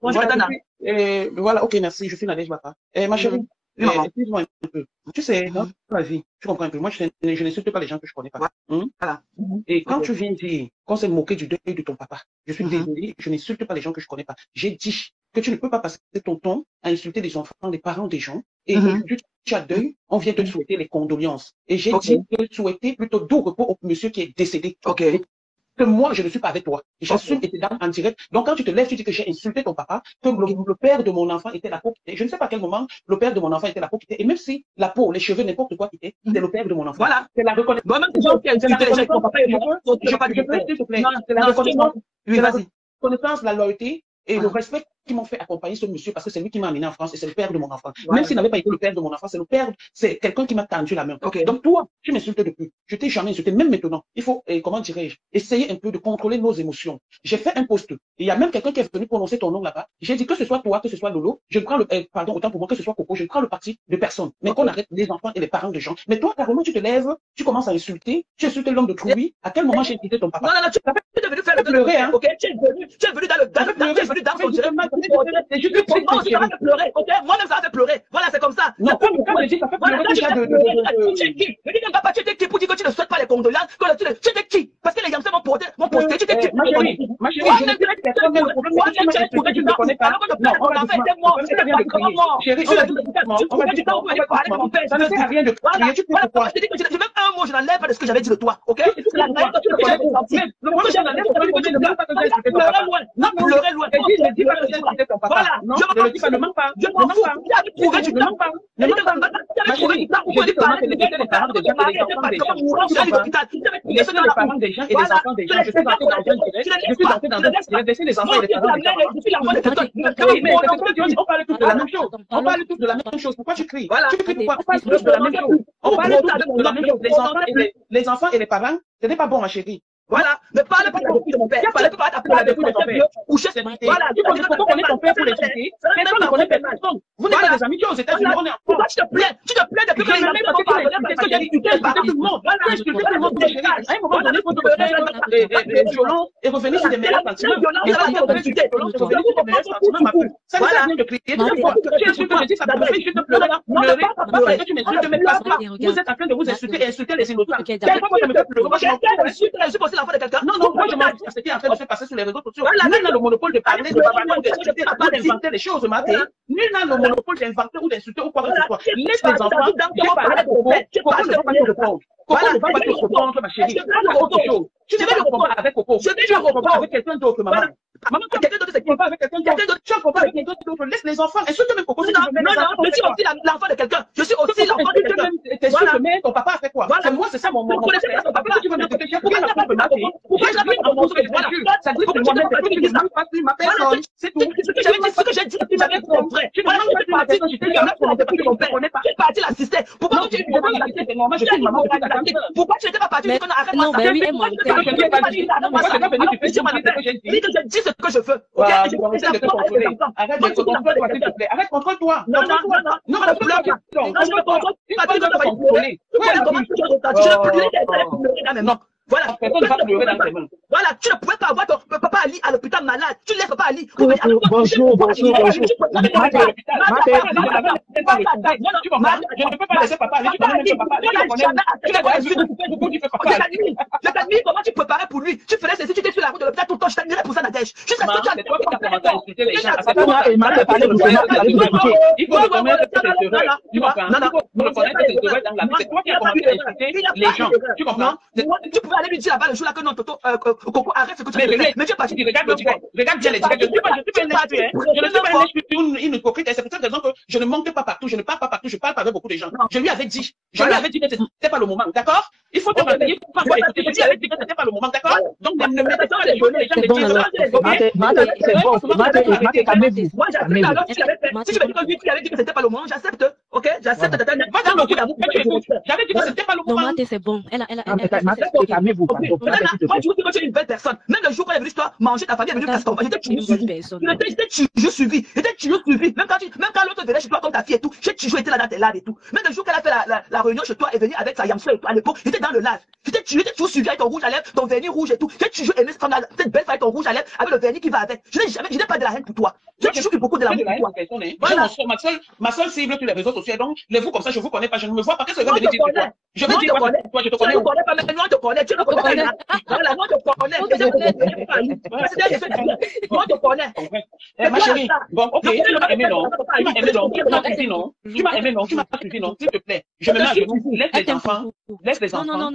Bonjour, Tana. Voilà, ok, merci, je suis Nadège Baka. Ma chérie, excuse-moi un peu. Tu sais, dans la vie, tu comprends un peu, moi, je n'insulte pas les gens que je connais pas. Voilà. Et quand tu viens dire qu'on s'est moqué du deuil de ton papa, je suis désolé, je n'insulte pas les gens que je connais pas. J'ai dit que tu ne peux pas passer ton temps à insulter des enfants, des parents des gens. Et aujourd'hui, tu as deuil, on vient te souhaiter les condoléances. Et j'ai dit de souhaiter plutôt doux repos au monsieur qui est décédé. Ok. Que moi, je ne suis pas avec toi. J'assume et c'est en direct. Donc, quand tu te lèves, tu dis que j'ai insulté ton papa, que le père de mon enfant était la peau quittée. Je ne sais pas à quel moment le père de mon enfant était la peau quittée. Et même si la peau, les cheveux, n'importe quoi quittée, c'est le père de mon enfant. Voilà. C'est la reconnaissance. Moi-même, c'est ton papa et moi. C'est la reconnaissance. Oui, vas-y. Connaissance, la loyauté et le respect qui m'ont fait accompagner ce monsieur parce que c'est lui qui m'a amené en France et c'est le père de mon enfant. Même s'il n'avait pas été le père de mon enfant, c'est quelqu'un qui m'a tendu la main. Donc toi, tu m'insultes depuis. Je t'ai jamais insulté, même maintenant. Il faut, comment dirais-je, essayer un peu de contrôler nos émotions. J'ai fait un post. Il y a même quelqu'un qui est venu prononcer ton nom là-bas. J'ai dit que ce soit toi, que ce soit Lolo, je prends pardon, autant pour moi que ce soit Coco, je prends le parti de personne. Mais qu'on arrête les enfants et les parents de gens. Mais toi, carrément, tu te lèves, tu commences à insulter, tu insultes l'homme de Troubi. À quel moment j'ai insulté ton papa? Non, tu es venu faire le pleurer, hein. Ok, tu es venu dans ça va te pleurer, ok? Moi-même, ça va te pleurer. Voilà, c'est comme ça. Non, quand je dis ça fait pleurer déjà de... Tu es qui? Ne dis même pas, tu étais qui pour dire que tu ne souhaites pas les condoléances? Tu étais qui? Parce que les gamins m'ont posté, tu étais qui? Ma chérie, je ne sais pas personne, mais le problème, c'est que tu ne me connais pas. Non, on va doucement. Ça ne sert à rien de crier. Chérie, on va doucement. Ça ne sert à rien de crier. Tu peux pourquoi? J'ai même un mot, je n'enlève pas de ce que j'avais dit de toi, ok? Le problème, c'est que tu ne sais pas que j'ai insulté ton papa. Non, pleurer loin. Je ne dis pas que j'ai insulté ton papa. Voilà. Non, je ne dis pas, ne mens pas. Je m'en fous. Tu ne mens pas. Ne mens pas. Ma chérie, je dis seulement que les parents des gens et les enfants des gens. Laissez les parents des gens et les enfants des gens. Je suis entré dans un direct. Je suis entré dans un direct. Laissez les enfants et les parents des gens. Oui, mais on parle tous de la même chose. On parle tous de la même chose. Pourquoi tu cries? Tu cries pourquoi? On parle tous de la même chose. On parle tous de la même chose. Les enfants et les parents, ce n'est pas bon, ma chérie. Voilà, ne parle pas de la dépouille de mon père. Parle pas de la dépouille de ton père. Voilà, tu connais ton père pour l'expliquer. Personne ne connaît personne. Vous n'êtes pas des amis, tu es aux États-Unis, on est en France. Tu te plains depuis que les amis m'ont parlé parce que j'ai insulté tout le monde. Voilà, j'ai insulté tout le monde. À un moment donné, il faut te refaire violent et revenir sur des meilleurs sentiments. Et ça, c'est revenir sur des meilleurs sentiments, ma fille. Ça ne sert à rien de crier. Tu insultes, je dis ça pour faire, je te pleurer. Pleurer, pas parce que tu m'insultes, mais parce que vous êtes en train de vous insulter et insulter les innocents. Quelquefois, ça me fait pleurer. L'enfant de quelqu'un. Non, moi je m'en fous de ce qui est en train de se passer sur les réseaux sociaux. Nul n'a le monopole de parler, de bavarder, d'inventer les choses, Maté. Nul n'a le monopole d'inventer ou d'insulter ou quoi que ce soit. Laisse les enfants, tu parles avec Coco. Coco ne va pas te répondre. Coco ne va pas te répondre, ma chérie. Tu ne vas pas répondre avec Coco. Tu vas répondre avec quelqu'un d'autre, maman. Maman, quand quelqu'un d'autre, c'est qui? Avec quelqu'un d'autre. Tu vas répondre avec quelqu'un d'autre. Laisse les enfants. Insulte même Coco. Non, je suis aussi l'enfant de quelqu'un. Je suis aussi l'enfant de quelqu'un. T'insultes même ton papa a fait quoi? C'est moi, c'est ça mon Vous connaissez pas ton papa. Tu vas me dire, pourquoi la femme peut mater? Pourquoi je l'appelle en fonction de ça dit que moi-même, tu ne manques pas plus ma personne. C'est tout. Ce que j'ai dit, tu n'avais pas vrai. Tu n'as pas dit, tu es parti l'assister. Pourquoi tu n'es pas l'assister? Moi, je suis une maman. Pourquoi tu n'étais pas parti? Tu arrête moi ça. Je dis ce que je veux. Arrête de contrôler, s'il te plaît. Arrête, contrôle-toi. Non, la fleur. Non, voilà. Voilà, tu ne pouvais pas avoir ton papa Ali à l'hôpital malade. Tu laisses papa Ali. Bonjour. Je ne peux pas laisser papa Ali. Tu connais même papa Ali. Je t'admire comment tu préparais pour lui. Tu faisais ceci, tu étais sur la route de l'hôpital tout le temps. Je t'admirais pour ça, Nadège. C'est toi qui as commencé à insulter les gens. Il faut reconnaître que c'est heureux. Tu comprends? Il faut reconnaître que c'est heureux dans la vie. C'est toi qui as commencé à insulter les gens. Tu comprends? Tu pouvais aller lui dire là-bas le jour là que non, Toto, Coco, arrête ce que tu fais. Mais tu es parti. Regarde bien les directs. Je ne suis pas une hypocrite. Et c'est pour cette raison que je ne manque pas partout. Je ne parle pas partout. Je parle pas avec beaucoup de gens. Je lui avais dit que c'était pas le moment. D'accord? Il faut te réveiller pour pas écouter. Je lui avais dit que c'était pas le moment. D'accord? Donc ne mettez pas les journées, les gens les disent. C'est bon, calmez-vous. Moi, j'accepte alors si tu avais fait. Si tu m'as dit que tu avais dit que c'était pas le moment, j'accepte. Ok? J'accepte. J'avais dit que c'était pas le moment. Non, Maté, c'est bon. Elle a calmez-vous. Moi, je vous dis que tu es une belle personne. Même le jour où elle est venue, toi, manger ta famille, elle est venue casser ton. J'étais toujours suivi. J'étais suivi. Même quand l'autre venait chez toi comme ta fille et tout, j'ai toujours été là dans tes lives et tout. Même le jour qu'elle a fait la réunion chez toi, elle est venue avec sa yamsou et tout. À l'époque, j'étais dans le live. J'étais toujours suivi avec ton rouge à lèvres, ton vernis rouge et tout. J'ai toujours aimé cette belle femme avec ton rouge à lèvres, avec le vernis qui va avec. Je n'ai pas de la haine pour toi. J'ai toujours eu beaucoup de l'amour pour toi. Voilà. Ma seule cible sur les réseaux sociaux. Donc, vous comme ça, je vous connais pas, je ne me vois pas. Qu'est-ce que vous venez dire? Je veux dire, toi, je te connais. Tu ne connais pas, mais moi, je te connais. Tu ne connais pas. Voilà, moi, je te connais. Moi, je te connais. Ma chérie, bon, ok, tu m'as aimé, non? Tu m'as aimé, non? Tu m'as suivi, non? Tu m'as aimé, non? Tu m'as suivi, non? S'il te plaît, je me mets à genoux, laisse les enfants. Laisse les enfants.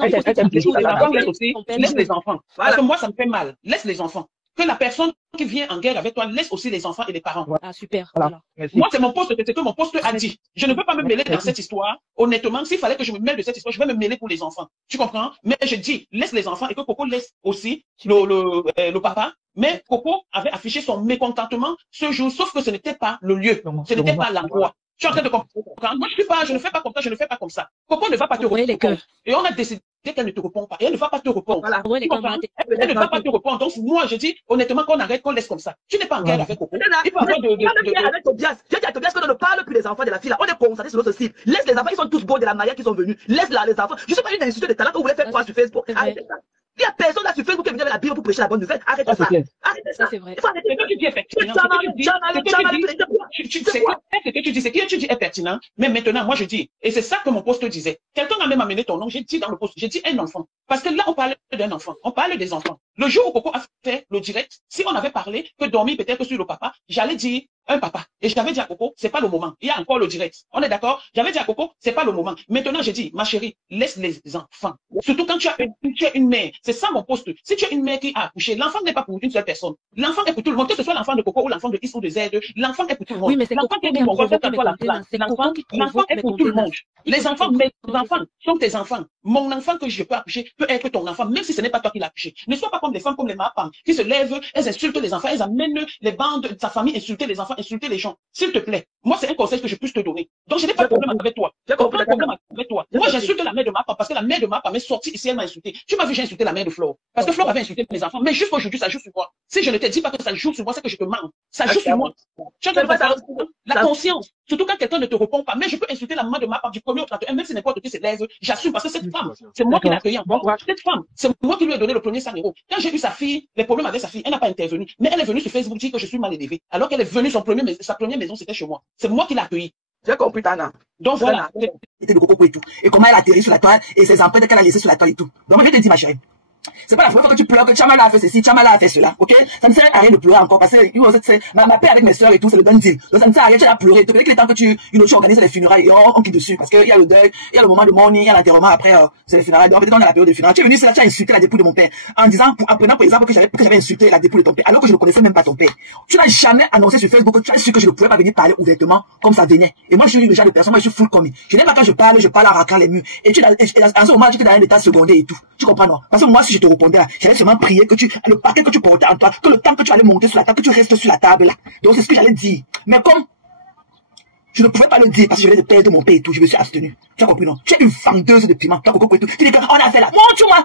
Laisse les enfants. Parce que moi, ça me fait mal. Laisse les enfants. Que la personne qui vient en guerre avec toi laisse aussi les enfants et les parents. Ah, super. Voilà. Moi, c'est mon poste, c'est que mon poste a dit. Je ne peux pas me mêler dans cette histoire. Honnêtement, s'il fallait que je me mêle de cette histoire, je vais me mêler pour les enfants. Tu comprends? Mais je dis, laisse les enfants et que Coco laisse aussi le papa. Mais Coco avait affiché son mécontentement ce jour, sauf que ce n'était pas le lieu. Ce n'était pas l'endroit. Tu es en train de comprendre. Moi, je ne fais pas comme ça, je ne fais pas comme ça. Coco ne va pas te répondre. Et on a décidé qu'elle ne te répond pas. Et elle ne va pas te répondre. Voilà. Elle ne va pas te répondre. Donc, moi, je dis, honnêtement, qu'on arrête, qu'on laisse comme ça. Tu n'es pas en guerre avec Coco. Il peut avoir avec Tobias. J'ai dit à Tobias qu'on ne parle plus des enfants de la fille là. On est concentré sur notre cible. Laisse les enfants, ils sont tous beaux de la manière qu'ils sont venus. Laisse là les enfants. Je ne suis pas une insulte de talent que vous voulez faire quoi sur Facebook. Arrêtez ça. Il n'y a personne là sur Facebook qui est venu avec la Bible pour prêcher la bonne nouvelle. Arrêtez ça. Arrêtez ça. C'est vrai. Ce que tu dis est pertinent. Ce que tu dis est pertinent. Mais maintenant, moi, je dis, et c'est ça que mon poste disait. Quelqu'un a même amené ton nom. J'ai dit dans le poste, j'ai dit un enfant. Parce que là, on parle d'un enfant. On parle des enfants. Le jour où Coco a fait le direct, si on avait parlé que dormir peut-être sur le papa, j'allais dire un papa. Et j'avais dit à Coco, c'est pas le moment. Il y a encore le direct. On est d'accord? J'avais dit à Coco, c'est pas le moment. Maintenant, j'ai dit, ma chérie, laisse les enfants. Surtout quand tu as une mère. C'est ça mon poste. Si tu as une mère qui a accouché, l'enfant n'est pas pour une seule personne. L'enfant est pour tout le monde. Que ce soit l'enfant de Coco ou l'enfant de X ou de Z, l'enfant est pour tout le monde. Oui, mais c'est l'enfant qui est pour l'enfant est pour tout le monde. Les enfants, mes enfants sont tes enfants. Mon enfant que je peux accoucher peut être ton enfant, même si ce n'est pas toi qui l'as accouché. Ne sois pas comme des femmes comme les mapans qui se lèvent, elles insultent les enfants, elles amènent les bandes de sa famille, insulter les enfants, insulter les gens. S'il te plaît, moi c'est un conseil que je puisse te donner. Donc je n'ai pas de problème avec toi. Moi j'insulte la mère de Mapam parce que la mère de Mapam m'est sortie ici, elle m'a insulté. Tu m'as vu, j'ai insulté la mère de Flore. Parce que Flore avait insulté mes enfants. Mais jusqu'à aujourd'hui, ça joue sur moi. Si je ne te dis pas que ça joue sur moi, c'est que je te mens. Ça joue sur moi. Tu as la conscience. Surtout quand quelqu'un ne te répond pas. Mais je peux insulter la maman de Mapam du premier au 31, même si n'importe qui se lève, j'assume parce que cette femme, c'est moi qui l'ai accueillie en France. Cette femme, c'est moi qui lui ai donné le premier 100 €. Quand j'ai eu sa fille, les problèmes avec sa fille, elle n'a pas intervenu. Mais elle est venue sur Facebook dire que je suis mal élevée. Alors qu'elle est venue, sa première maison, c'était chez moi. C'est moi qui l'ai accueillie. J'ai compris, Tana. Donc voilà. C'était de Coco et tout. Et comment elle a atterri sur la toile et ses empreintes qu'elle a laissées sur la toile et tout. Donc, je te dis, ma chérie. C'est pas la première fois que tu pleures que Chamala a fait ceci, Chamala a fait cela, ok? Ça ne sert à rien de pleurer encore parce que ma paix avec mes soeurs et tout, c'est le done deal. Donc ça ne sert à rien, tu as pleuré. Peut-être qu'il est temps que tu organises les funérailles et on quitte dessus parce qu'il y a le deuil, il y a le moment de mourning, il y a l'enterrement, après c'est les funérailles. Donc peut-être on est à la période des funérailles. Tu es venu ici là, tu as insulté la dépouille de mon père en disant, apprenant par exemple que j'avais insulté la dépouille de ton père alors que je ne connaissais même pas ton père. Tu n'as jamais annoncé sur Facebook que tu as su que je ne pouvais pas venir parler ouvertement comme ça venait. Et moi je suis le genre de personne, moi je suis full commis. Je n'aime pas quand je parle à raquant les murs. Et en ce moment tu es dans un état secondaire et tout. Tu comprends non? Parce que moi si je te répondais là, j'allais seulement prier que le paquet que tu portais en toi, que le temps que tu allais monter sur la table, que tu restes sur la table là. Donc c'est ce que j'allais dire. Mais comme je ne pouvais pas le dire parce que je venais de perdre mon père et tout, je me suis abstenu. Tu as compris non? Tu es une vendeuse de piment, tu as compris tout. Tu dis qu'on a fait là.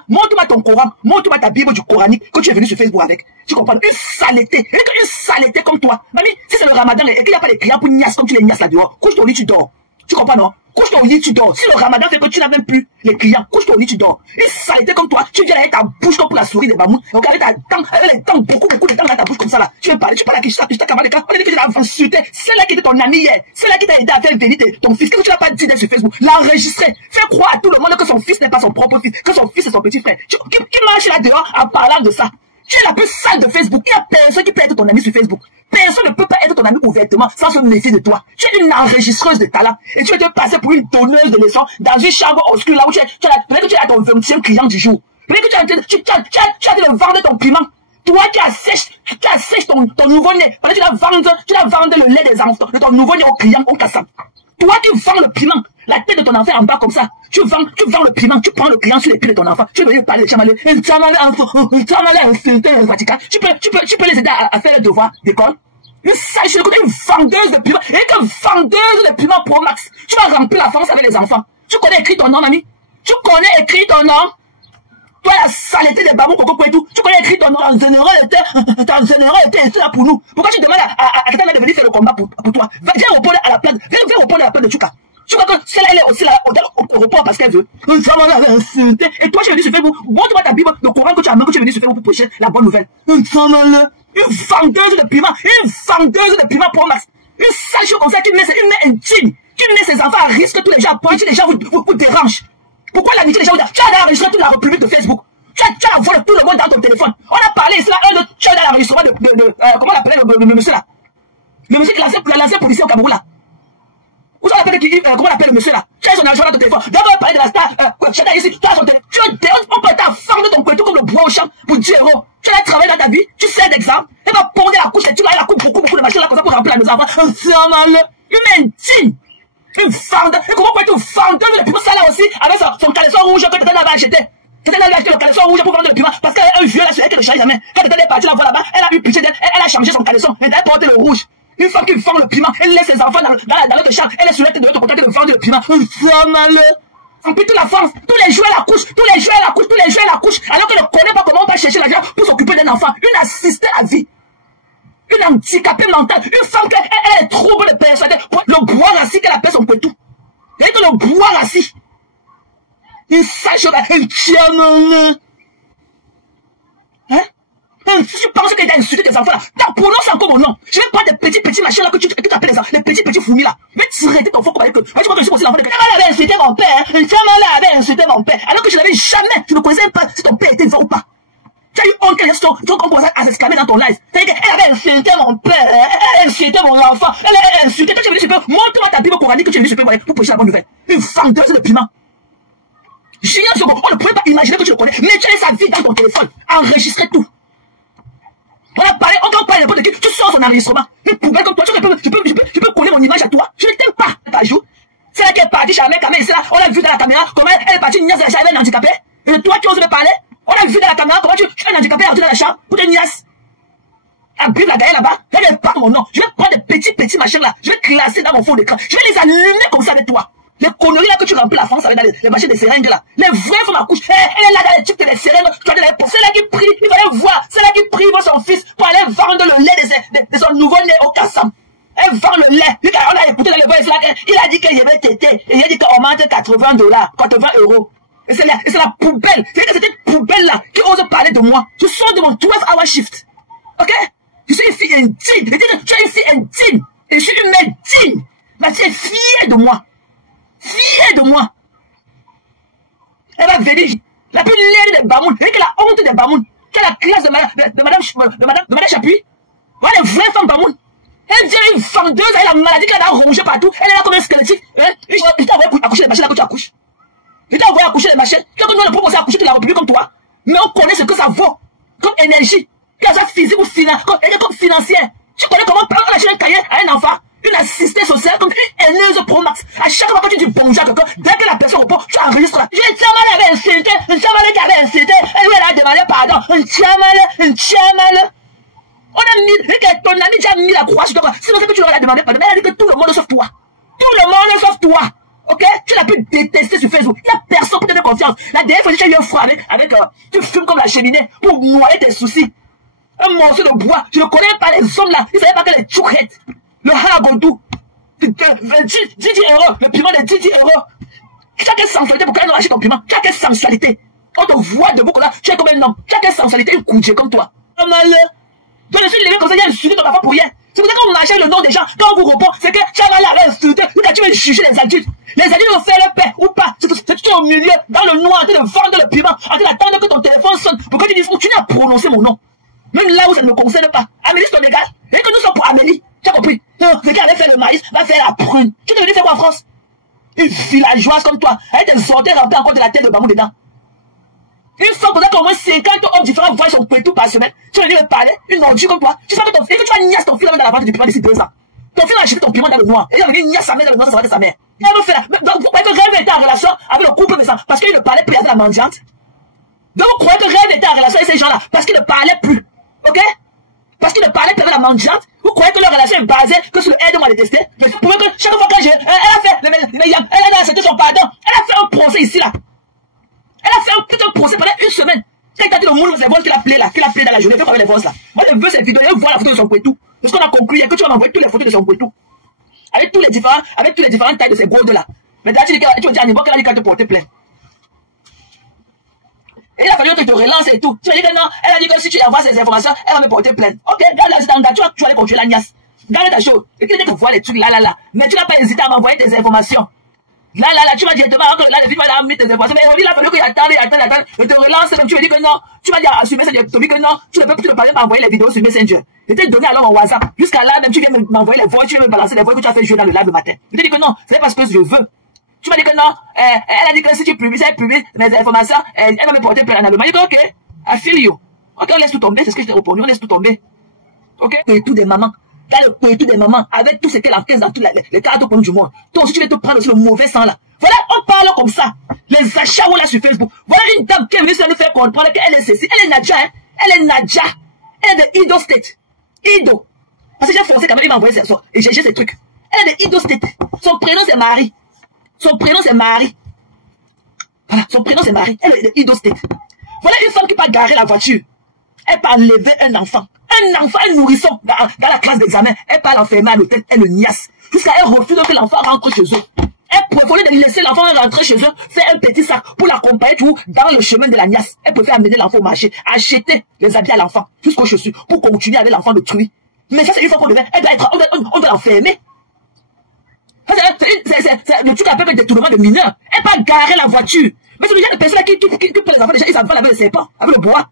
Montre-moi ton Coran, montre-moi ta Bible du coranique que tu es venu sur Facebook avec. Tu comprends? Une saleté, une saleté comme toi. Mamie, si c'est le ramadan et qu'il n'y a pas les clients pour niasse comme tu les niasses là dehors, couche ton lit, tu dors. Tu comprends non? Couche ton lit, tu dors. Si le ramadan fait que tu n'as même plus les clients, couche ton lit, tu dors. Une saleté comme toi, tu viens avec ta bouche comme pour la souris des mammouths. Donc avec les dents, beaucoup de dents dans ta bouche comme ça là. Tu veux parler, tu parles à qui? Je t'accapare les cas. On a dit que tu l'as insulté. C'est là qui était ton ami hier. C'est là qui t'a aidé à faire venir ton fils. Qu'est-ce que tu n'as pas dit sur Facebook? L'enregistrer. Fais croire à tout le monde que son fils n'est pas son propre fils, que son fils est son petit frère. Qui marche là dehors en parlant de ça? Tu es la plus sale de Facebook. Il n'y a personne qui peut être ton ami sur Facebook. Personne ne peut pas être ton ami ouvertement sans se méfier de toi. Tu es une enregistreuse de talent. Et tu vas te passer pour une donneuse de leçons dans une chambre obscure là où peut-être que tu as ton 20e client du jour. Peut-être que tu as de vendre ton piment. Toi qui assèches ton nouveau-né. Peut-être que tu vas vendre le lait des enfants, de ton nouveau-né au client, au cassant. Toi qui vends le piment, la tête de ton enfant en bas comme ça. Tu vends le piment, tu prends le client sur les pieds de ton enfant. Tu veux parler de Chamalé. Chamalé insulté, Vatican. Tu peux les aider à faire le devoir d'école. Une vendeuse de piment. Et que vendeuse de piment Pro Max. Tu vas remplir la France avec les enfants. Tu connais écrit ton nom, mamie? Tu connais écrit ton nom? Toi, la saleté des babous, coco, et tout. Tu connais écrit ton général était là pour nous. Pourquoi tu demandes à quelqu'un de venir faire le combat pour toi? Viens répondre à la plainte. Viens répondre à la plainte de Tchouka. Tu vois que celle-là, elle est aussi là au report parce qu'elle veut. Ça m'a insulté. Et toi, tu es venu sur Facebook. Bon, tu vois ta Bible, le Coran que tu as amené, que tu es venu sur Facebook pour prêcher la bonne nouvelle. Une vendeuse de piment. Une vendeuse de piment pour Max. Une sale chose comme ça qui met intime. Qui met ses enfants à risque, tous les gens, pour les gens vous dérangent. Pourquoi l'amitié des gens vous dérangent? Tu as enregistré toute la République de Facebook. Tu as volé tout le monde dans ton téléphone. On a parlé ici là, tu as l'enregistrement comment on appelait le monsieur là? Le monsieur qui a lancé policier au Cameroun là. Comment on appelle le monsieur là? Tu as son argent dans ton téléphone. D'abord, parler de la star, chacun ici, tu as son téléphone. On peut t'affamer ton couteau comme le bois au champ pour 10 €. Tu as travaillé dans ta vie, tu sais d'exemple. Elle va pondre la couche, tu vas coupe beaucoup de machines là comme ça pour remplir à nos enfants. C'est mal. Une mentine. Une femme. Et comment peut être une femme de piment ça là aussi avec son caleçon rouge que quelqu'un avait acheté? Quelqu'un avait acheté le caleçon rouge pour vendre le piment parce qu'elle a un vieux là sur elle qui le change la main. Quand elle est partie la voie là-bas, elle a eu pitié d'elle, elle a changé son caleçon. Elle a porté le rouge. Une femme qui vend le piment, elle laisse ses enfants dans l'autre chambre, elle est sur de l'autre côté de vendre le piment. Une femme malheur. En plus toute la France, tous les jours elle accouche, alors qu'elle ne connaît pas comment on va chercher l'argent pour s'occuper d'un enfant. Une assistée à vie. Une handicapée mentale, une femme qui elle est trouble de personnalité. Le bois rassis qu'elle appelle son pétou. Et que le bois rassis. Une sage, un tient. Hein? Si tu penses que tu as insulté tes enfants là, tu prononces encore mon nom. Je vais prendre des petits machins là que tu appelles les petits fourmis là. Je vais tirer ton faux comme avec eux. Tu vois que je suis aussi l'enfant de quelqu'un. Elle avait insulté mon père. Une femme là avait insulté mon père. Alors que je n'avais jamais, je ne connaissais même pas si ton père était vivant ou pas. Tu as eu honte qu'elle commence à s'exclamer dans ton live. C'est-à-dire qu'elle avait insulté mon père, elle a insulté mon enfant, elle a insulté. Quand tu es venu super, montre-moi ta Bible coranique que tu es venu super pour prêcher la bonne nouvelle. Une vendeuse de piment. J'ignore ce mot, on ne pouvait pas imaginer que tu le connais, mais tu as sa vie dans ton téléphone, enregistré tout. On a parlé, on parle n'importe de qui, tu sors son enregistrement. Une poubelle comme toi, tu peux coller mon image à toi. Je ne t'aime pas, ta joue. C'est là qu'elle est partie chez la mère, c'est là, on l'a vu dans la caméra, comment elle est partie une niaise de la chambre, elle est handicapée. Et toi qui oses me parler, on a vu dans la caméra comment tu es handicapé à rentrer dans la chambre pour te niasse. Elle brille la derrière là-bas, elle n'est pas mon nom. Je vais prendre des petits machins là, je vais classer dans mon fond d'écran. Je vais les allumer comme ça avec toi. Les conneries là que tu remplis la France avec les machines de seringues là. Les vraies femmes à couche. Elle est là dans les types de seringues. Tu as de pour celle là qui prie, il fallait voir. Celle là qui prive son fils pour aller vendre le lait de son nouveau-né au Kassam. Elle vend le lait. On a écouté dans les voix là, il a dit qu'il y avait tété. Et il a dit qu'on manque $80, 80 €. Et c'est la poubelle. C'est que cette poubelle là qui ose parler de moi. Je sors de mon 12-hour shift. Ok? Je suis une fille intime. Tu es une fille intime. Et je suis une mère digne. La fille est fière de moi. Fière de moi. Elle va venir. La plus laide des Bamoun. Elle a la honte des Bamoun. Quelle est la classe de madame Chapuis. Voilà les vraies femmes Bamoun. Elle vient une vendeuse, elle a la maladie qu'elle a rongée partout. Elle est là comme un squelettique. Il t'a envoyé accoucher les machines là que tu accouches. Il t'a envoyé accoucher les machines. Tu as nous le proposer à accoucher de la République comme toi. Mais on connaît ce que ça vaut. Comme énergie. Que ça physique ou comme financière. Tu connais comment prendre un cahier à un enfant. Une assistée sociale comme une haineuse pro max. À chaque fois que tu dis bonjour à quelqu'un, dès que la personne répond, tu enregistres là. J'ai Tchamal avait insulté, une Tchamal qui avait insulté, elle a demandé pardon, une Tchamal. On a mis, ton ami déjà mis la croix sur toi. C'est pour ça que tu leur as demandé pardon, mais elle a dit que tout le monde sauf toi. Tout le monde sauf toi. Ok? Tu l'as pu détester sur Facebook. Il n'y a personne pour te donner confiance. La dernière fois que j'ai eu un froid avec tu fumes comme la cheminée pour noyer tes soucis. Un morceau de bois. Je ne connais pas les hommes là. Ils ne savaient pas que les tchouchettes. Le haragontou, 10 €, le piment de 10 €. Tu as quelle sensualité pour qu'elle nous achète ton piment? Tu as quelle sensualité? On te voit debout comme là, tu es comme un homme. Tu as quelle sensualité, une coudier comme toi? Un malheur. Donc je suis levé comme ça, il y a insulté ton enfant pour rien. C'est pour ça que quand on achète le nom des gens, quand on vous répond, c'est que tu as mal à insulter. Quand tu veux juger les adultes. Les adultes vont faire leur paix ou pas. C'est tout au milieu, dans le noir, en train de vendre le piment, en train d'attendre que ton téléphone sonne. Pourquoi tu dis, tu n'as prononcé mon nom? Même là où ça ne me concerne pas. Amélie, c'est ton égal. Et que nous sommes pour Amélie. Tu as compris? C'est qu'elle avait fait le maïs, va faire la prune. Tu es venu faire quoi en France? Une villageoise comme toi, avec des orteils remplis encore de la tête de Bamou dedans. Une fois qu'on a au moins 50 hommes différents voient son pétou par semaine, tu es venu me parler, une ordure comme toi. Tu sais que ton fils, tu vas niasse ton fils dans la vente du piment d'ici 2 ans. Ton fils va acheter ton piment dans le noir. Et il va venir niasse sa mère dans le noir, ça va être sa mère. Il va me faire. Donc vous croyez que Rêve était en relation avec le couple de ça parce qu'il ne parlait plus avec la mendiante? Donc vous croyez que Rêve était en relation avec ces gens-là parce qu'il ne parlait plus? Ok? Parce qu'il ne parlait plus avec la mendiante, vous croyez que leur relation est basée que sur le aide-moi à détester? Mais vous pouvez que chaque fois que elle a fait, elle a accepté son pardon, elle a fait un procès ici là. Elle a fait un putain de procès pendant une semaine. Quand il a dit le monde, c'est voix qu'il a appelé là, qu'il a appelé dans la journée, fait avec les voix là. Moi, je veux cette vidéo, je veux voir la photo de son couetou. Parce qu'on a conclu, que tu vas m'envoyer toutes les photos de son couetou. Avec tous les différentes tailles de ces gros deux là. Mais là, tu dis à Niveau qu'elle a dit qu'elle te porter plainte. Et il a fallu que tu te relances et tout. Tu vas dire que non, elle a dit que si tu envoies ces informations, elle va me porter plainte. Ok, regarde là, c'est en tu vas aller contrôler la niasse. Regarde ta chose. Et tu dis que tu vois les trucs là. Mais tu n'as pas hésité à m'envoyer tes informations. Là, tu vas directement, là, les filles vont mettre tes informations. Mais il a fallu que j'attende, et te relance, même tu vas dire que non. Tu vas dire sur Messenger, tu vas dire que non, tu ne peux pas m'envoyer les vidéos sur Messenger. Je t'ai donné alors mon WhatsApp. Jusqu'à là, même tu viens m'envoyer les voix, tu viens me balancer les voix que tu as fait jouer dans le live le matin. Je t'ai dit que non, c'est parce que je veux. Tu m'as dit que non, elle a dit que si tu publies mes informations, elle va me porter plainte. Je m'ai dit que ok, I feel you. Ok, on laisse tout tomber, c'est ce que je t'ai répondu, on laisse tout tomber. Ok, et tout des mamans. T'as le coétou des mamans, avec tout ce qu'elle encaisse dans tous les cartes au point du monde. Toi aussi, tu vas te prendre aussi le mauvais sang là. Voilà, on parle comme ça. Les achats là sur Facebook. Voilà une dame qui est venue nous faire comprendre qu'elle est ceci. Elle est Nadja, hein. Elle est Nadja. Elle est de Ido State. Ido. Parce que j'ai forcé quand même, il m'a envoyé ça. Et j'ai ces trucs. Elle est de Ido State. Son prénom c'est Marie. Son prénom c'est Marie. Voilà, son prénom c'est Marie. Elle est de Ido State. Voilà une femme qui peut garer la voiture. Elle peut enlever un enfant. Un nourrisson dans la classe d'examen. Elle peut l'enfermer à l'hôtel. Elle le niasse. Jusqu'à elle refuse que l'enfant rentre chez eux. Elle préfère de laisser l'enfant rentrer chez eux, faire un petit sac pour l'accompagner tout dans le chemin de la niasse. Elle préfère amener l'enfant au marché, acheter les habits à l'enfant, jusqu'aux chaussures, pour continuer avec l'enfant de truie. Mais ça, c'est une fois qu'on devait, elle doit être, on doit l'enfermer. C'est le truc appelle le détournement de mineurs. Elle va garer la voiture. Mais c'est déjà des personnes qui prennent les enfants, déjà, ils s'en vont avec le serpent, avec le bois.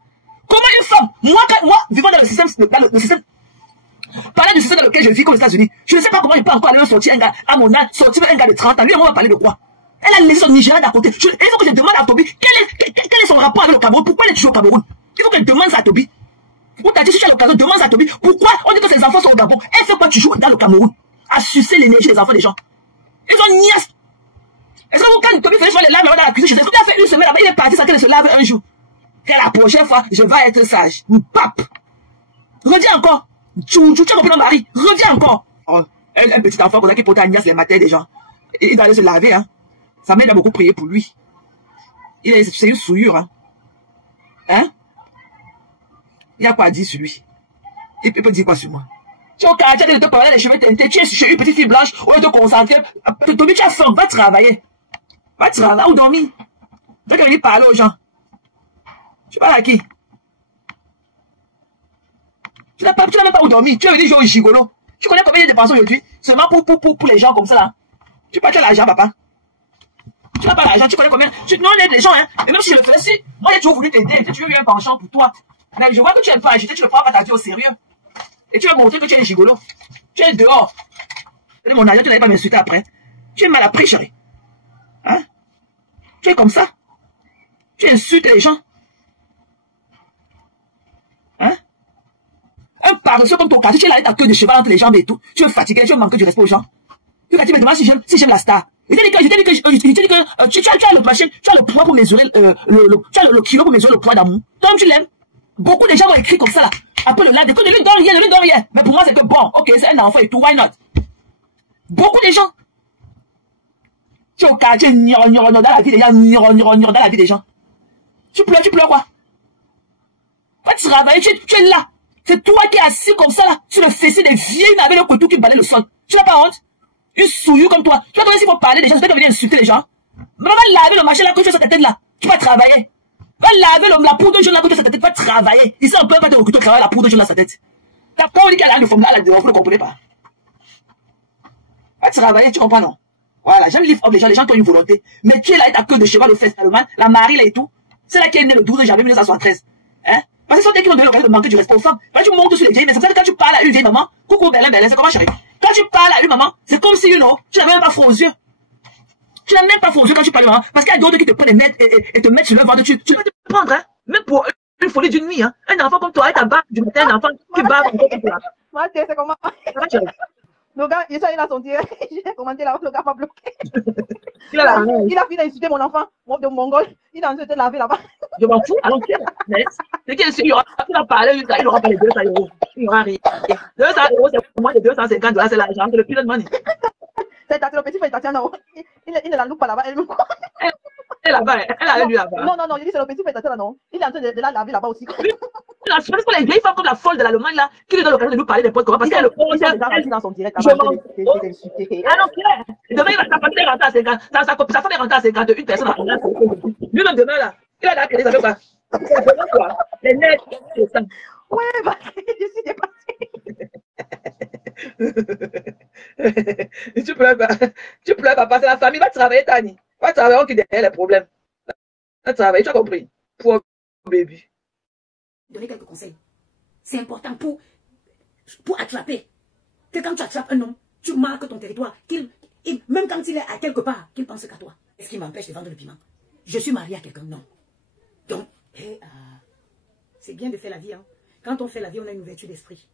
Comment une femme, moi, vivant dans le système, parler du système dans lequel je vis comme aux États-Unis, je ne sais pas comment je peux encore aller sortir un gars, à mon âge, sortir un gars de 30 ans. Lui, on va parler de quoi? Elle a laissé son Nigeria d'à côté. Il faut que je demande à Toby, quel est son rapport avec le Cameroun? Pourquoi elle est toujours au Cameroun? Il faut que je demande ça à Toby. Ou t'as dit, si tu as l'occasion, demande ça à Toby. Pourquoi on dit que ses enfants sont au Gabon? Elle fait quoi tu joues dans le Cameroun? À sucer l'énergie des enfants des gens. Ils ont niaise. Est-ce que quand Toby faisait les laves dans la cuisine, il a fait une semaine là-bas, il est parti sans qu'elle se lave un jour. Et la prochaine fois, je vais être sage. Pape. Redis encore. Tu as compris mon mari. Reviens encore. Oh, un petit enfant comme ça qui porte à Agnès les matins des gens. Il doit aller se laver. Hein. Sa mère a beaucoup prié pour lui. C'est une souillure. Hein? Il y a quoi à dire sur lui. Il peut dire quoi sur moi. Tu es au quartier de te parler les cheveux teintés. Tu es chez une petite fille blanche. Au lieu de te concentrer. Tommy, tu as faim. Va travailler. Va travailler ou dormir. Tu vas venir parler aux gens. Tu parles à qui? Tu n'as même pas où dormir. Tu es venu jouer au gigolo. Tu connais combien il y a de dépenses aujourd'hui? Seulement pour les gens comme ça là. Tu pas l'argent, papa. Tu n'as pas l'argent, tu connais combien? Non, on aide les gens, hein. Et même si je le faisais, si, moi j'ai toujours voulu t'aider, j'ai toujours eu un penchant pour toi. Mais je vois que tu n'aimes pas agiter, tu ne prends pas ta vie au sérieux. Et tu veux montrer que tu es un gigolo. Tu es dehors. Et mon argent, tu n'allais pas m'insulter après. Tu es mal appris, chérie. Hein? Tu es comme ça. Tu insultes les gens. Hein? Un paresseux comme ton quartier, tu es là avec ta queue de cheval entre les jambes et tout. Tu es fatigué, tu manques du respect aux gens. Tu vas me demander si j'aime la star. Je t'ai dit que tu as le machin, tu as le poids pour mesurer, tu as le kilo pour mesurer le poids d'amour. Toi, tu l'aimes. Beaucoup de gens ont écrit comme ça là. Après le live, ne lui donne rien. Mais pour moi, c'est que bon, ok, c'est un enfant et tout, why not? Beaucoup de gens. Tu es au quartier, dans la vie des gens, dans la vie des gens. Tu pleures quoi? Va travailler, tu es là. C'est toi qui es assis comme ça là, sur le fessier des vieilles avec le couteau qui balaye le sol. Tu n'as pas honte? Une souillure comme toi. Tu vas donner s'il faut parler des gens, tu vas venir insulter les gens. Mais va laver le machin là que tu as sur ta tête là. Tu vas travailler. Va laver la poudre de jaune là que tu as sur ta tête, va travailler. Ici on peut pas te recruter travailler la poudre de jaune là sur ta tête. T'as pas dit qu'elle a une forme là, vous ne comprenez pas. Va travailler, tu comprends non? Voilà, j'aime lift up les gens qui ont une volonté. Mais tu es là avec ta queue de cheval au festival, la Marie là et tout. C'est là qui est née le 12 janvier 1973. Hein? Parce que ce sont eux qui vont donner l'occasion de manquer du respect aux femmes. Quand tu montes sur les vieilles, mais c'est ça que quand tu parles à une vieille maman, coucou Bélin, c'est comment chérie? Quand tu parles à une maman, c'est comme si, tu n'as même pas froid aux yeux. Tu n'as même pas froid aux yeux quand tu parles à une maman. Parce qu'il y a d'autres qui te prennent et te mettent sur le ventre. Tu peux te prendre, hein, même pour une folie d'une nuit, hein. Un enfant comme toi, avec ta barbe du matin, un enfant qui barbe encore comme toi. Moi, c'est comment? Le gars, il a son tir. J'ai commenté là, le gars m'a bloqué. Il a fini d'insulter mon enfant, de Mongol. Il a ensuite lavé là-bas. Je m'en fous, alors c'est qu'il y aura parlé, il n'aura pas les 200 euros. Il n'y aura rien. 200 euros, c'est pour moi les 250 $, c'est l'argent, c'est le pilot money. C'est le petit frère Tatiana. Il ne la loupe pas là-bas. là-bas, elle a lu là-bas. Non, il dit c'est le petit prestataire là, non. Il est en train de la laver là-bas aussi. C'est parce que les vieilles femmes comme la folle de l'Allemagne là, qui lui donne l'occasion de nous parler des potes, parce qu'elle est dans son direct. Ah non, clair. Demain, sa famille est rentrée à 50, sa femme est rentrée à 51 personnes. Lui-même demain là, il a la télé, ça veut pas. Les nets, c'est ça. Ouais, bah, je suis dépassée. Tu pleures pas, c'est la famille, va travailler, Tani. Va travailler, on qui derrière les problèmes. Va travailler, tu as compris. Pour bébé. Donner quelques conseils. C'est important pour attraper. Que quand tu attrapes un homme, tu marques ton territoire. Même quand il est à quelque part, qu'il pense qu'à toi. Est-ce qu'il m'empêche de vendre le piment? Je suis mariée à quelqu'un? Non. Donc, c'est bien de faire la vie. Hein. Quand on fait la vie, on a une ouverture d'esprit.